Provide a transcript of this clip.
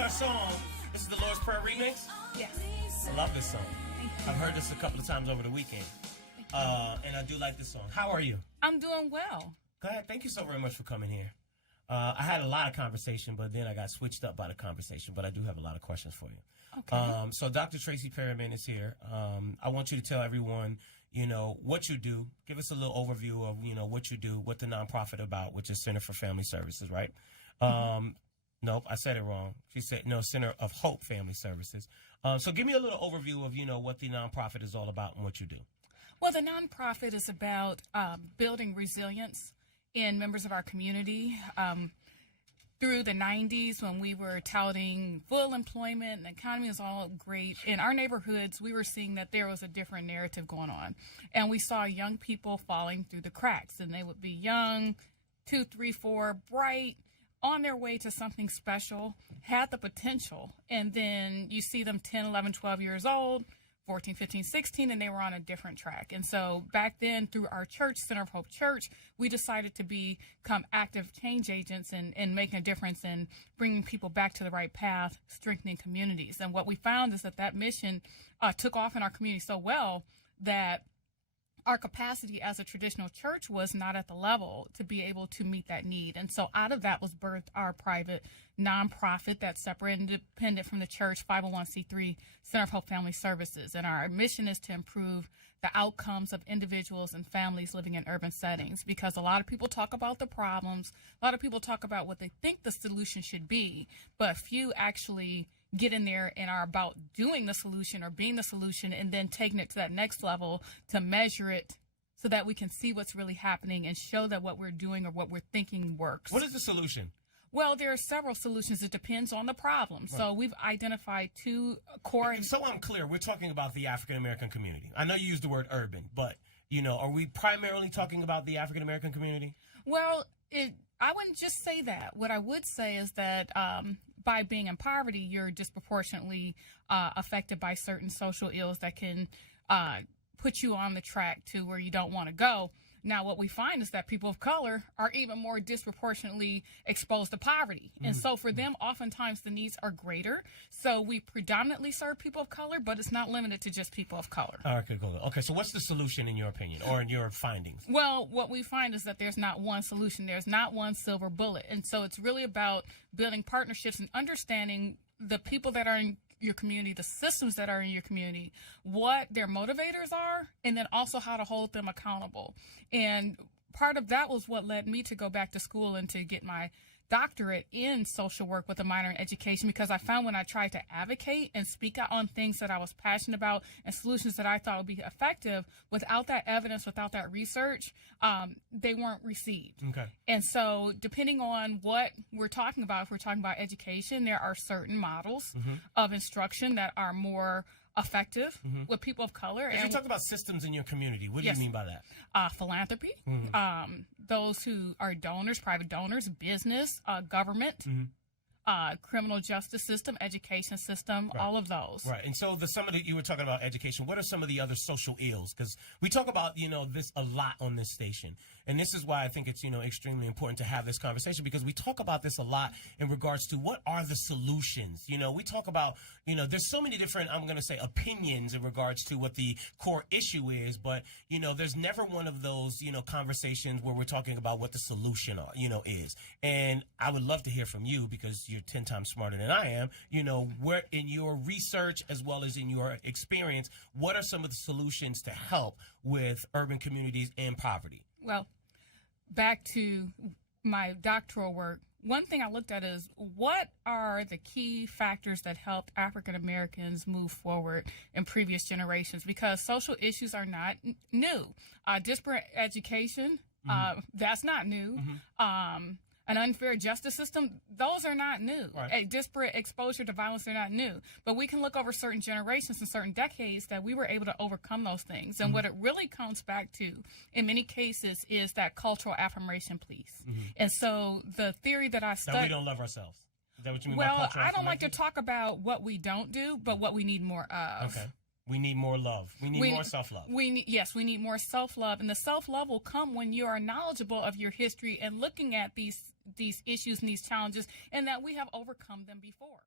our song. This is the Lord's Prayer remix. Yes. I love this song. Thank you. I've heard this a couple of times over the weekend. And I do like this song. How are you? I'm doing well. Glad. Thank you so very much for coming here. I had a lot of conversation, but then I got switched up by the conversation. But I do have a lot of questions for you. Okay. So Dr. Tracee Perryman is here. I want you to tell everyone, what you do. Give us a little overview of, what you do, what the nonprofit about, which is Center for Family Services, right? Nope, I said it wrong. She said, no, Center of Hope Family Services. So give me a little overview of, what the nonprofit is all about and what you do. Well, the nonprofit is about building resilience in members of our community. Through the 90s, when we were touting full employment and the economy was all great, in our neighborhoods, we were seeing that there was a different narrative going on. And we saw young people falling through the cracks. And they would be young, 2, 3, 4, bright, on their way to something special, had the potential. And then you see them 10, 11, 12 years old, 14, 15, 16, and they were on a different track. And so back then, through our church, Center of Hope Church, we decided to become active change agents and making a difference in bringing people back to the right path, strengthening communities. And what we found is that mission took off in our community so well that our capacity as a traditional church was not at the level to be able to meet that need. And so out of that was birthed our private nonprofit that's separate and independent from the church, 501c3 Center of Hope Family Services. And our mission is to improve the outcomes of individuals and families living in urban settings, because a lot of people talk about the problems, a lot of people talk about what they think the solution should be, but few actually get in there and are about doing the solution or being the solution and then taking it to that next level to measure it so that we can see what's really happening and show that what we're doing or what we're thinking works. What is the solution? Well, there are several solutions. It depends on the problem. Right. So we've identified 2 core. So I'm clear. We're talking about the African-American community. I know you used the word urban, but, are we primarily talking about the African-American community? Well, I wouldn't just say that. What I would say is that by being in poverty, you're disproportionately affected by certain social ills that can put you on the track to where you don't want to go. Now, what we find is that people of color are even more disproportionately exposed to poverty. And so for them, oftentimes the needs are greater. So we predominantly serve people of color, but it's not limited to just people of color. All right, good. Okay, so what's the solution in your opinion or in your findings? Well, what we find is that there's not one solution. There's not one silver bullet. And so it's really about building partnerships and understanding the people that are in your community, the systems that are in your community, what their motivators are, and then also how to hold them accountable. And part of that was what led me to go back to school and to get my doctorate in social work with a minor in education, because I found when I tried to advocate and speak out on things that I was passionate about and solutions that I thought would be effective, without that evidence, without that research, they weren't received. Okay. And so depending on what we're talking about, if we're talking about education, there are certain models of instruction that are more effective with people of color. If you talk about systems in your community, what do you mean by that? Philanthropy, those who are donors, private donors, business, government, criminal justice system, education system, all of those. Right. And so you were talking about education. What are some of the other social ills? Because we talk about, this a lot on this station. And this is why I think it's, extremely important to have this conversation, because we talk about this a lot in regards to what are the solutions. We talk about, there's so many different, I'm going to say, opinions in regards to what the core issue is. But, there's never one of those, conversations where we're talking about what the solution, is. And I would love to hear from you, because you're 10 times smarter than I am. Where in your research as well as in your experience, what are some of the solutions to help with urban communities and poverty? Well, back to my doctoral work, one thing I looked at is what are the key factors that helped African Americans move forward in previous generations? Because social issues are not new. Disparate education, that's not new. An unfair justice system, those are not new. Right. A disparate exposure to violence, they're not new. But we can look over certain generations and certain decades that we were able to overcome those things. And what it really comes back to, in many cases, is that cultural affirmation piece. And so the theory that I studied... That we don't love ourselves. Is that what you mean by cultural affirmation? Well, I don't like to talk about what we don't do, but what we need more of. Okay. We need more love. We need more self-love. Yes, we need more self-love. And the self-love will come when you are knowledgeable of your history and looking at these issues and these challenges, and that we have overcome them before.